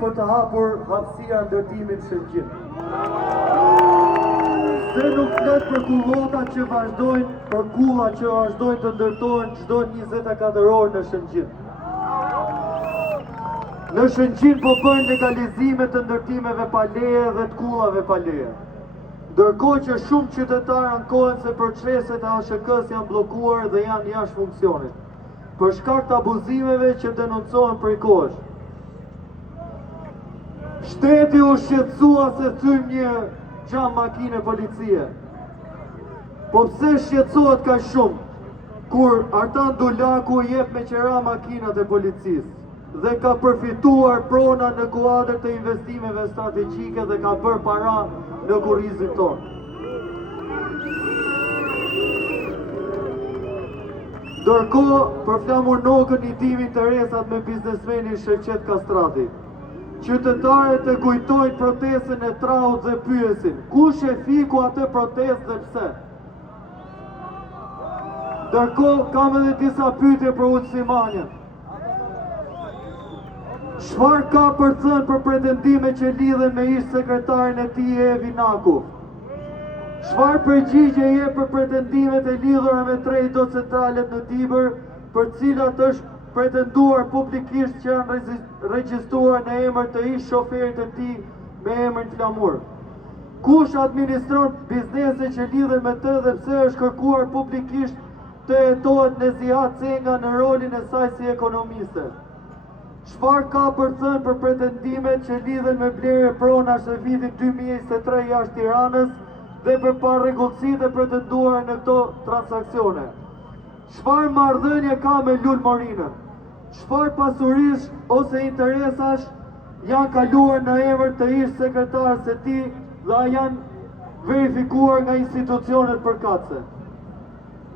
për të hapur hapësia ndërtimit Shëngjin. Se nuk flet për kullota që vazhdojnë, për kulla që vazhdojnë të ndërtohen çdo 24 orë në Shëngjin. Në Shëngjin po bëjnë legalizime të ndërtimeve pa leje dhe të kullave pa leje. Ndërkohë që shumë qytetarë ankohen se proceset e ASHK-s janë bllokuar dhe janë jashtë funksionit, për shkak të abuzimeve që denoncohen prej kohësh. Shteti u shqetësua se thym një xham makine policie. Po pse shqetësohet kaq shumë, kur Artan Dulaku jep me qera makinat e policisë dhe ka përfituar prona në kuadër të investimeve strategjike dhe ka bërë para në kurrizin tonë. Ndërkohë, për flamur nokën i dim interesat me biznesmenin Shevqet Kastrati. Qytetarët e kujtojnë protestën e Traut dhe pyesin, kush e fiku atë protestë dhe pse? Ndërkohë, kam edhe disa pyetje për Ulsimanjen. Çfarë ka për thënë për pretendime që lidhen me ish sekretarin e tij Evi Naku? Çfarë përgjigje jep për pretendimet e lidhura me 3 hidrocentralet në Dibër, për cilat është pretenduar publikisht që janë regjistruar në emër të ish shoferit e tij me emrin Flamur? Kush administron bizneset që lidhen me të dhe pse është kërkuar publikisht të hetohet Nezihat Cenga në rolin e saj si ekonomiste? Çfarë ka për thënë për pretendimet që lidhen me blerje pronash në vitin 2023 jashtë Tiranës dhe për parregullsitë e pretenduara në këto transaksione? Çfarë marrëdhënie ka me Lul Morinën? Çfarë pasurish ose interesash janë kaluar në emër të ish sekretarës së tij dhe janë verifikuar nga institucionet përkatëse?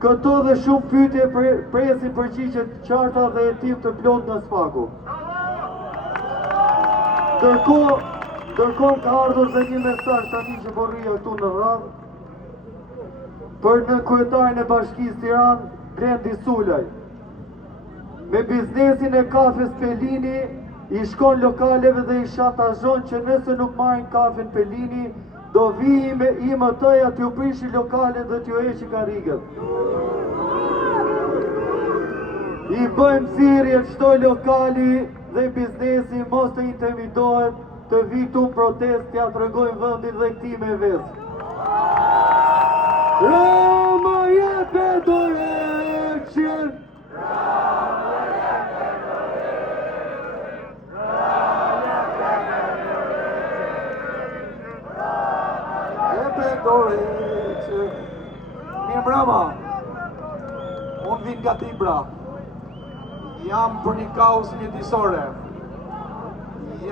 Këto dhe shumë pyetje presin përgjigje të qarta dhe hetim të plot nga sfaku. Ndërkohë ka ardhur dhe një mesazh tani që po rria këtu në radhë për në kryetarin e Bashkisë Tiranë, Blendi Sulaj. Me biznesin e kafes Pelini, i shkon lokaleve dhe i shantazhon që nëse nuk marrin kafen Pelini, do vi i mëtëja t'ju prishi lokalen dhe t'ju heqi karrigët. I bëjmë thirrje çdo lokali dhe biznesi mos të intimidohet, të vi këtu në protest, t'ja tregojmë vendin dhe këtij me vezë. Rama jepe dorëqen! Mirë mbrëma, unë vin nga Dibra, jam për një kauzë mjedisore.